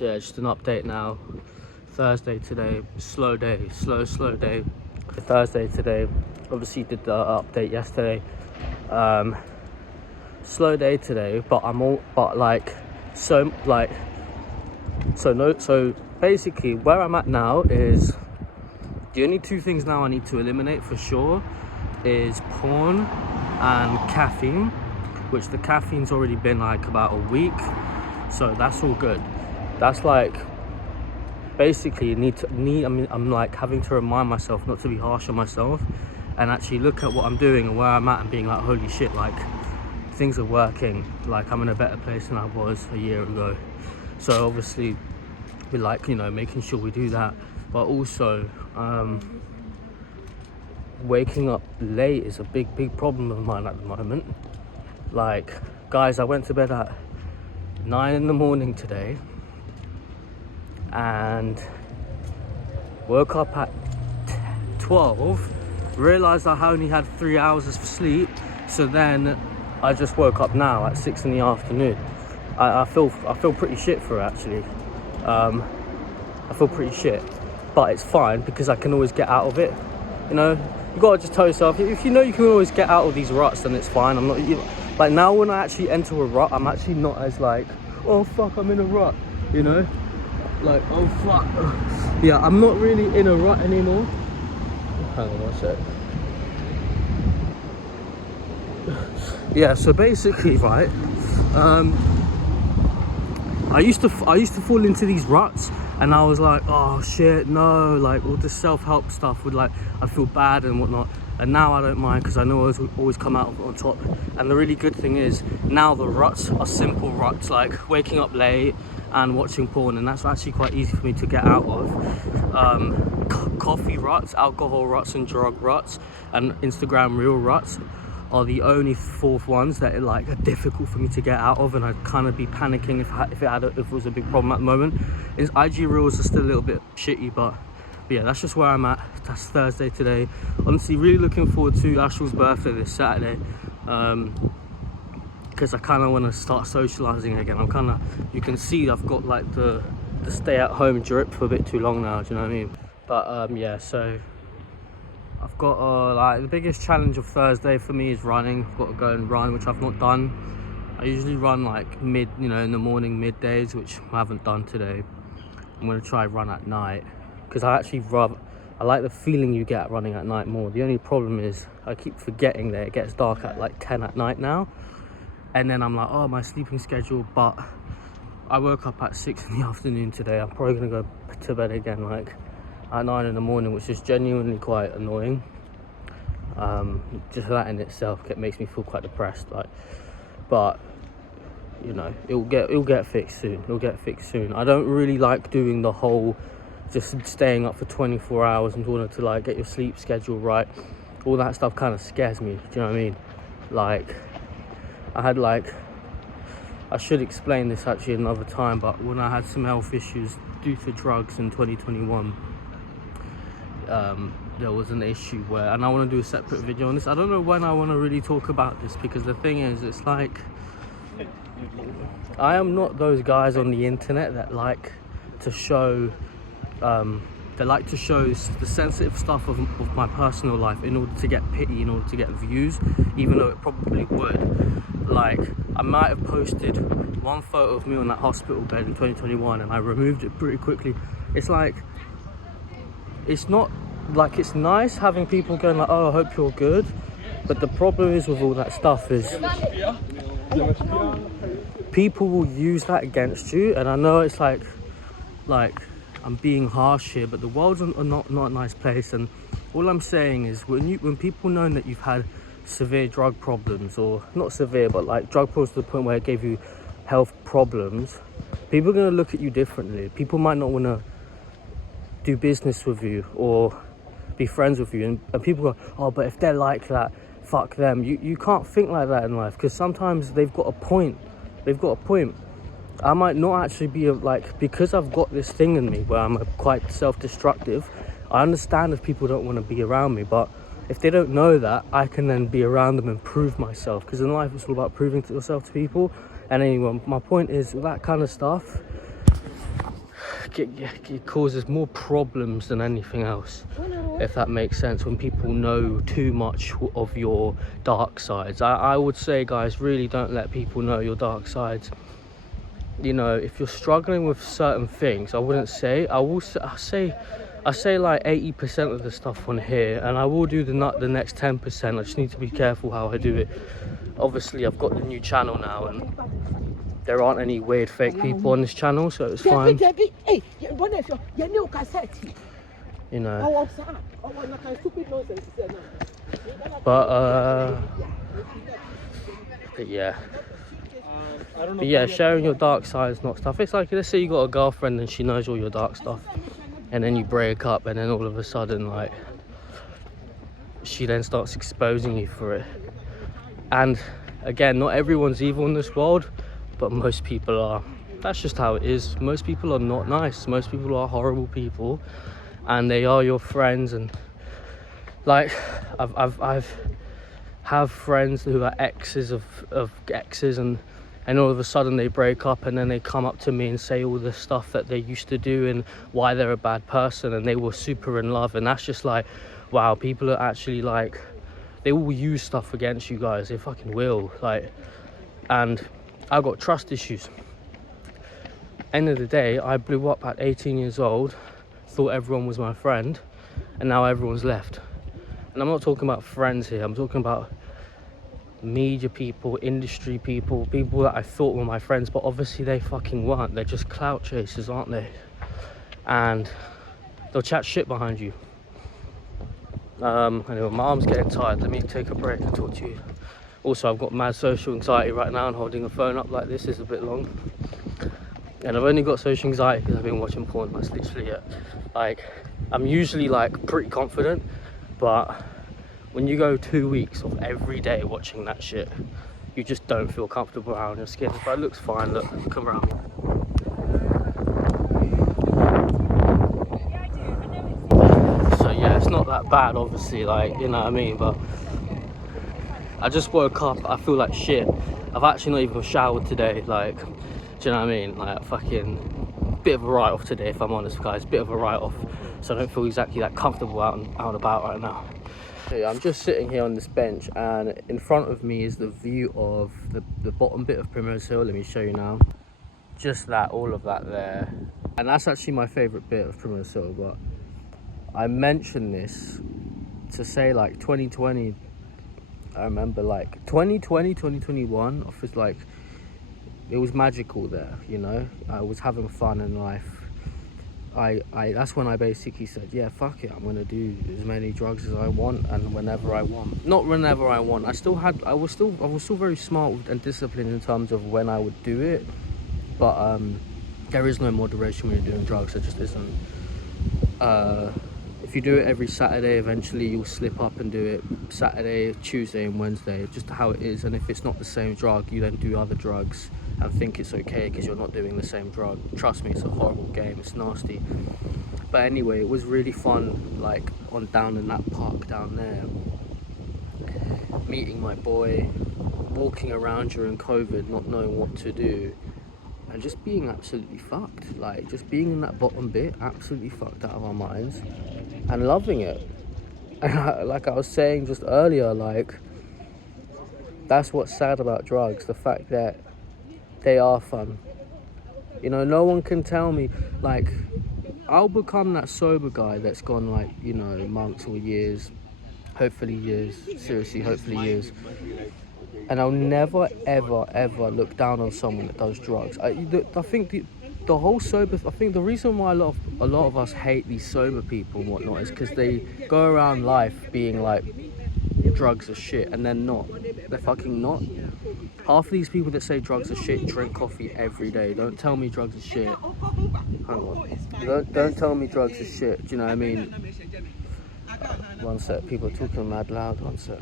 So yeah, just an update now. Thursday today, slow day, slow day. Thursday today, obviously did the update yesterday. Slow day today, but so basically where I'm at now is the only two things now I need to eliminate for sure is porn and caffeine, which the caffeine's already been like about a week, so that's all good. That's like basically I'm like having to remind myself not to be harsh on myself and actually look at what I'm doing and where I'm at and being like, holy shit, like things are working, like I'm in a better place than I was a year ago. So obviously we're like, you know, making sure we do that, but also waking up late is a big problem of mine at the moment. Like, guys, I went to bed at 9 in the morning today and woke up at 12, realized I only had 3 hours of sleep, so then I just woke up now at 6 in the afternoon. I feel pretty shit for it, actually. I feel pretty shit, but it's fine because I can always get out of it. You know, you gotta just tell yourself, if you know you can always get out of these ruts, then it's fine. I'm not, like, now when I actually enter a rut, I'm actually not as like, oh fuck, I'm in a rut, you know? Like, oh fuck. Yeah, I'm not really in a rut anymore. Hang on one sec. Yeah, so basically, right, I used to fall into these ruts and I was like, oh shit, no, like all this self-help stuff would, like, I feel bad and whatnot, and now I don't mind because I know I always come out on top. And the really good thing is now the ruts are simple ruts, like waking up late and watching porn, and that's actually quite easy for me to get out of. Coffee ruts, alcohol ruts and drug ruts and Instagram reel ruts are the only fourth ones that are difficult for me to get out of, and I'd kind of be panicking if it was a big problem at the moment. IG reels are still a little bit shitty, but yeah, that's just where I'm at. That's Thursday today. Honestly, really looking forward to Ashley's birthday this Saturday, because I kind of want to start socializing again. You can see I've got like the stay at home drip for a bit too long now, do you know what I mean? But yeah, so I've got like the biggest challenge of Thursday for me is running. I've got to go and run, which I've not done. I usually run like in the morning, middays, which I haven't done today. I'm gonna try run at night because I like the feeling you get running at night more. The only problem is I keep forgetting that it gets dark at like 10 at night now, and then I'm like, oh, my sleeping schedule. But I woke up at 6 in the afternoon today. I'm probably gonna go to bed again like at 9 in the morning, which is genuinely quite annoying. Just that in itself makes me feel quite depressed, like, but you know, it'll get fixed soon. It'll get fixed soon. I don't really like doing the whole just staying up for 24 hours in order to like get your sleep schedule right. All that stuff kind of scares me, do you know what I mean? Like, I should explain this actually another time, but when I had some health issues due to drugs in 2021, there was an issue where, and I want to do a separate video on this. I don't know when I want to really talk about this, because the thing is, it's like, I am not those guys on the internet that like to show the sensitive stuff of my personal life in order to get pity, in order to get views, even though it probably would. Like, I might have posted one photo of me on that hospital bed in 2021 and I removed it pretty quickly. It's like, it's not like, it's nice having people going like, oh, I hope you're good, but the problem is with all that stuff is people will use that against you. And I know it's like I'm being harsh here, but the world's not a nice place. And all I'm saying is, when people know that you've had severe drug problems, or not severe, but like drug problems to the point where it gave you health problems, people are going to look at you differently. People might not want to do business with you or be friends with you, and people go, oh, but if they're like that, fuck them. You can't think like that in life, because sometimes they've got a point. I might not actually be because I've got this thing in me where I'm quite self-destructive. I understand if people don't want to be around me, but if they don't know that, I can then be around them and prove myself, because in life it's all about proving to yourself to people. And anyway, my point is, that kind of stuff, it causes more problems than anything else, if that makes sense, when people know too much of your dark sides. I would say, guys, really don't let people know your dark sides. You know, if you're struggling with certain things, I wouldn't say, I say like 80% of the stuff on here, and I will do the next 10%. I just need to be careful how I do it. Obviously, I've got the new channel now, and there aren't any weird fake people on this channel, so it's fine. You know. But yeah. But yeah, sharing your dark side is not stuff. It's like, let's say you got a girlfriend and she knows all your dark stuff, and then you break up, and then all of a sudden, like, she then starts exposing you for it. And again, not everyone's evil in this world, but most people are. That's just how it is. Most people are not nice. Most people are horrible people, and they are your friends. And like, I've have friends who are exes of exes, and all of a sudden they break up, and then they come up to me and say all the stuff that they used to do and why they're a bad person, and they were super in love. And that's just like, wow, people are actually like, they will use stuff against you guys. They fucking will. Like, and I got trust issues. End of the day, I blew up at 18 years old, thought everyone was my friend, and now everyone's left. And I'm not talking about friends here, I'm talking about media people, industry people, people that I thought were my friends, but obviously they fucking weren't. They're just clout chasers, aren't they? And they'll chat shit behind you. Anyway, my arm's getting tired. Let me take a break and talk to you. Also, I've got mad social anxiety right now, and holding a phone up like this is a bit long. And I've only got social anxiety because I've been watching porn. That's literally it. Like, I'm usually like pretty confident, but when you go 2 weeks of every day watching that shit, you just don't feel comfortable around your skin. But it looks fine. Look, come around me. So yeah, it's not that bad, obviously, like, you know what I mean, but I just woke up, I feel like shit. I've actually not even showered today, like, do you know what I mean? Like, fucking bit of a write-off today, if I'm honest, guys, bit of a write-off. So I don't feel exactly that comfortable out and about right now. So I'm just sitting here on this bench, and in front of me is the view of the bottom bit of Primrose Hill. Let me show you now. Just that, all of that there. And that's actually my favourite bit of Primrose Hill, but I mentioned this to say, like, 2020, I remember, like, 2020, 2021, I was like, it was magical there, you know? I was having fun in life. That's when I basically said, yeah, fuck it, I'm gonna do as many drugs as I want and whenever I want. Not whenever I want. I was still very smart and disciplined in terms of when I would do it, but there is no moderation when you're doing drugs. There just isn't. If you do it every Saturday, eventually you'll slip up and do it Saturday, Tuesday and Wednesday. It's just how it is. And if it's not the same drug, you then do other drugs and think it's okay because you're not doing the same drug. Trust me, it's a horrible game, it's nasty. But anyway, it was really fun, like, down in that park down there, meeting my boy, walking around during COVID, not knowing what to do, and just being absolutely fucked. Like, just being in that bottom bit, absolutely fucked out of our minds, and loving it. And like I was saying just earlier, like, that's what's sad about drugs, the fact that they are fun. You know, no one can tell me, like, I'll become that sober guy that's gone, like, you know, months or years, hopefully years, seriously, hopefully years. And I'll never, ever, ever look down on someone that does drugs. I think the whole sober, I think the reason why a lot of us hate these sober people and whatnot is because they go around life being like, drugs are shit, and they're not. They're fucking not. Half of these people that say drugs are shit drink coffee every day. Don't tell me drugs are shit. Hang on. Don't tell me drugs are shit. Do you know what I mean? One sec. People are talking mad loud. One sec.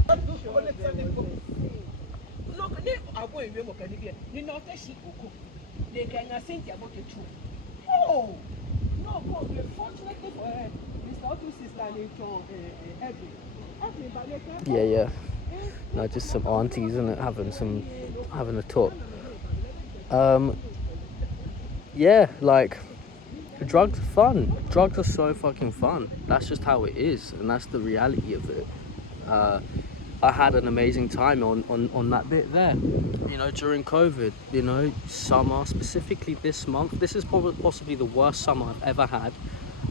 Yeah. No, just some aunties, isn't it? Having a talk. Yeah, like, drugs are fun. Drugs are so fucking fun. That's just how it is, and that's the reality of it. I had an amazing time on that bit there, you know, during COVID, you know, summer, specifically this month. This is probably possibly the worst summer I've ever had.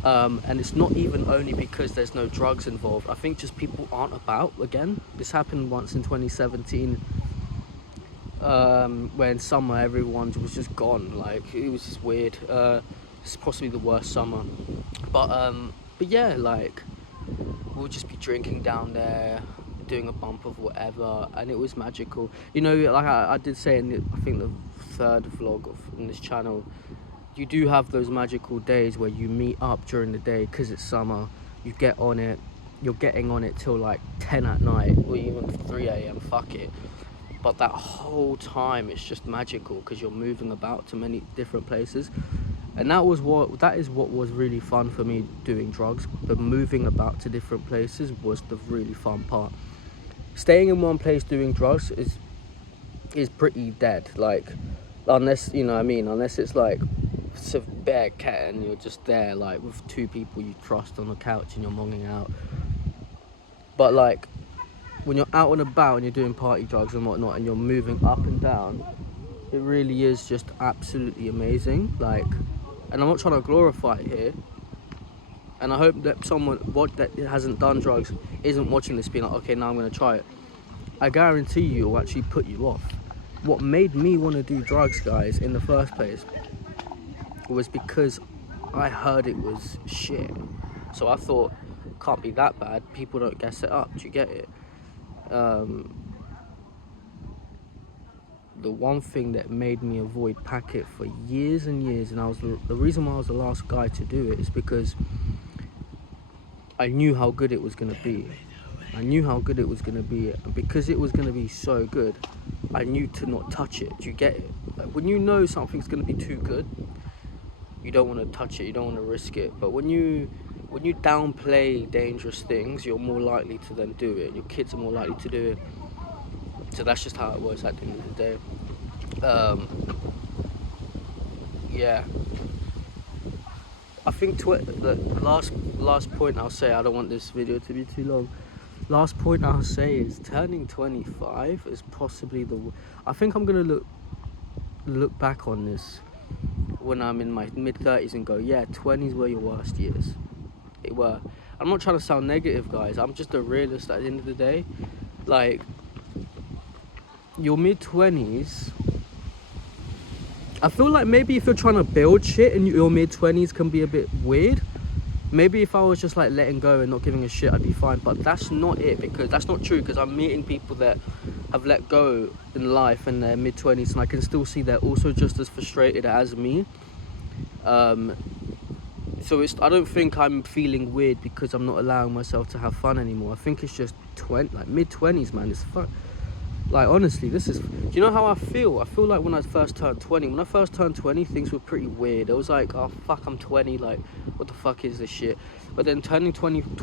And it's not even only because there's no drugs involved. I think just people aren't about again. This happened once in 2017, when summer everyone was just gone. Like, it was just weird. It's possibly the worst summer. But yeah, like, we'll just be drinking down there, doing a bump of whatever, and it was magical. You know, like I did say in I think the third vlog in this channel, you do have those magical days where you meet up during the day because it's summer. You get on it, you're getting on it till like 10 at night or even 3 a.m. fuck it. But that whole time it's just magical because you're moving about to many different places. And that is what was really fun for me doing drugs. The moving about to different places was the really fun part. Staying in one place doing drugs is pretty dead. Like, unless, you know what I mean, unless it's like it's a bare cat and you're just there like with two people you trust on the couch and you're monging out. But like, when you're out and about and you're doing party drugs and whatnot and you're moving up and down, it really is just absolutely amazing. Like, and I'm not trying to glorify it here, and I hope that someone that hasn't done drugs isn't watching this being like, okay, now I'm going to try it. I guarantee you it will actually put you off. What made me want to do drugs, guys, in the first place was because I heard it was shit. So I thought, can't be that bad, people don't gas it up. Do you get it? The one thing that made me avoid packet for years and years, and the reason why I was the last guy to do it is because I knew how good it was going to be. I knew how good it was going to be, and because it was going to be so good, I knew to not touch it. Do you get it? Like, when you know something's going to be too good, you don't want to touch it, you don't want to risk it. But when you downplay dangerous things, you're more likely to then do it. Your kids are more likely to do it. So that's just how it was at the end of the day. Yeah, I think the last point I'll say, I don't want this video to be too long. Last point I'll say is turning 25 is possibly I think I'm gonna look back on this when I'm in my mid-30s and go, yeah, 20s were your worst years. They were. I'm not trying to sound negative, guys. I'm just a realist at the end of the day. Like, your mid-20s, I feel like maybe if you're trying to build shit and your mid-20s can be a bit weird. Maybe if I was just like letting go and not giving a shit, I'd be fine. But that's not it, because that's not true, because I'm meeting people that have let go in life in their mid-20s, and I can still see they're also just as frustrated as me. So I don't think I'm feeling weird because I'm not allowing myself to have fun anymore. I think it's just mid-20s, man. It's fun. Like, honestly, do you know how I feel? I feel like when I first turned 20. When I first turned 20, things were pretty weird. It was like, oh, fuck, I'm 20. Like, what the fuck is this shit? But then turning 21,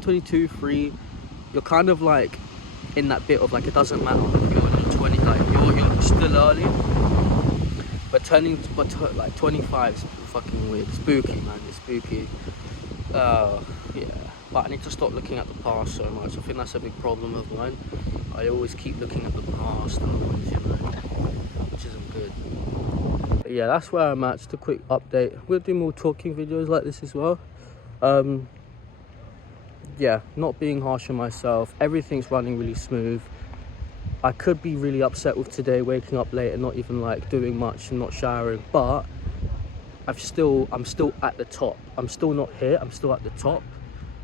22, 3, you're kind of like in that bit of like, it doesn't matter. You're 20, like, you're still early. But like 25 is fucking weird. It's spooky, man. It's spooky. Yeah. But I need to stop looking at the past so much. I think that's a big problem of mine. I always keep looking at the past and always, you know, which isn't good. But yeah, that's where I'm at. Just a quick update. We'll do more talking videos like this as well. Yeah, not being harsh on myself. Everything's running really smooth. I could be really upset with today, waking up late and not even like doing much and not showering, but I'm still at the top. I'm still not here, I'm still at the top.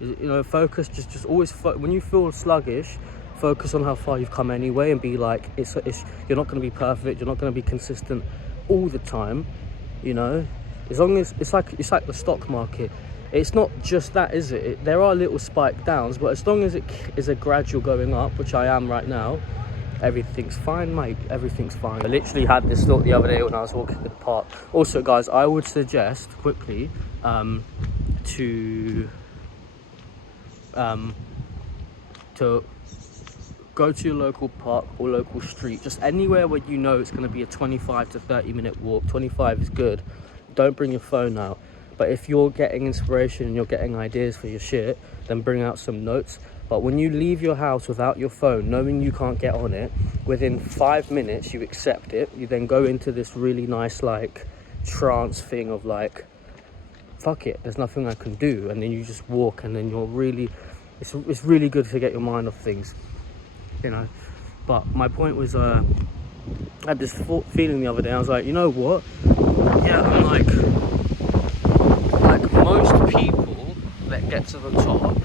You know, focus, just always, when you feel sluggish, focus on how far you've come anyway, and be like, you're not going to be perfect, you're not going to be consistent all the time, you know. As long as, it's like the stock market. It's not just that, is it? There are little spike downs, but as long as it is a gradual going up, which I am right now, everything's fine, mate. Everything's fine. I literally had this thought the other day when I was walking in the park. Also, guys, I would suggest quickly to go to your local park or local street, just anywhere where you know it's going to be a 25 to 30 minute walk. 25 is good. don't bring your phone out. But if you're getting inspiration and you're getting ideas for your shit, then bring out some notes. But when you leave your house without your phone, knowing you can't get on it, within 5 minutes you accept it. You then go into this really nice like trance thing of like, fuck it, there's nothing I can do. And then you just walk, and then you're really, it's really good to get your mind off things, you know. But my point was, I had this feeling the other day. I was like, you know what? Yeah, I'm like most people that get to the top,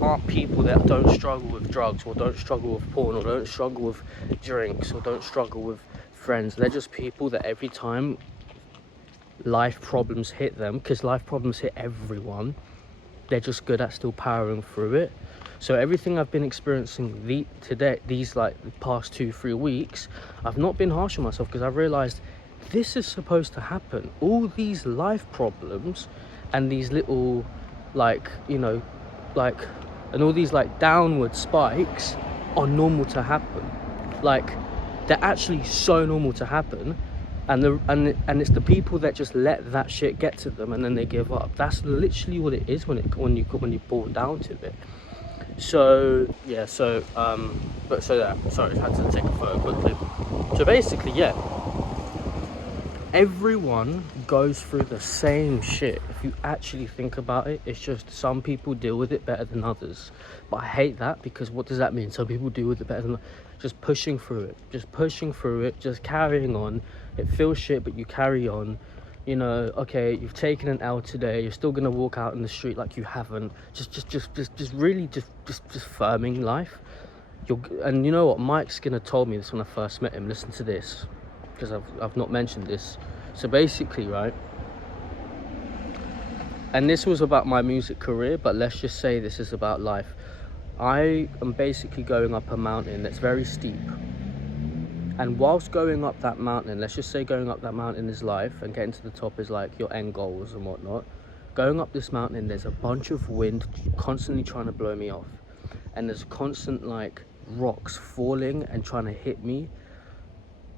aren't people that don't struggle with drugs, or don't struggle with porn, or don't struggle with drinks, or don't struggle with friends. They're just people that every time life problems hit them, because life problems hit everyone, they're just good at still powering through it. So everything I've been experiencing these like the past 2-3 weeks, I've not been harsh on myself, because I've realized this is supposed to happen. All these life problems and these little like, you know, like, and all these like downward spikes are normal to happen. Like, they're actually so normal to happen. And it's the people that just let that shit get to them and then they give up. That's literally what it is when you boil down to it. So yeah, sorry, I had to take a photo quickly. So basically, yeah, everyone goes through the same shit. If you actually think about it, it's just some people deal with it better than others. But I hate that, because what does that mean? Some people deal with it better than just pushing through it, just carrying on. It feels shit, but you carry on. You know, okay, you've taken an L today, you're still gonna walk out in the street like you haven't. Just really firming life. And you know what, Mike Skinner told me this when I first met him. Listen to this, because I've not mentioned this. So basically, right, and this was about my music career, but let's just say this is about life. I am basically going up a mountain that's very steep. And whilst going up that mountain, let's just say going up that mountain is life, and getting to the top is like your end goals and whatnot. Going up this mountain, there's a bunch of wind constantly trying to blow me off. And there's constant like rocks falling and trying to hit me.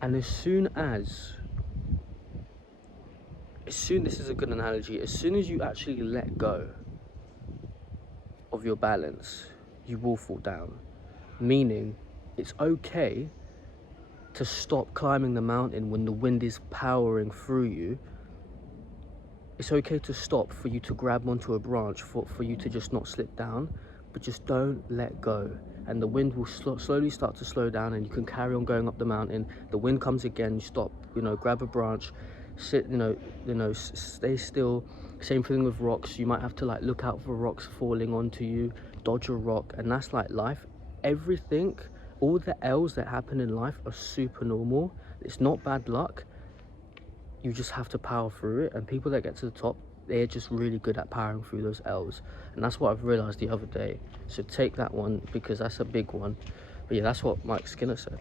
And as soon, this is a good analogy, as soon as you actually let go of your balance, you will fall down. Meaning, it's okay to stop climbing the mountain when the wind is powering through you. It's okay to stop, for you to grab onto a branch, for you to just not slip down, but just don't let go. And the wind will slowly start to slow down, and you can carry on going up the mountain. The wind comes again, you stop, you know, grab a branch, sit, stay still. Same thing with rocks. You might have to like look out for rocks falling onto you, dodge a rock, and that's like life. Everything, all the L's that happen in life are super normal. It's not bad luck. You just have to power through it. And people that get to the top, they're just really good at powering through those L's. And that's what I've realized the other day. So take that one, because that's a big one. But yeah, that's what Mike Skinner said.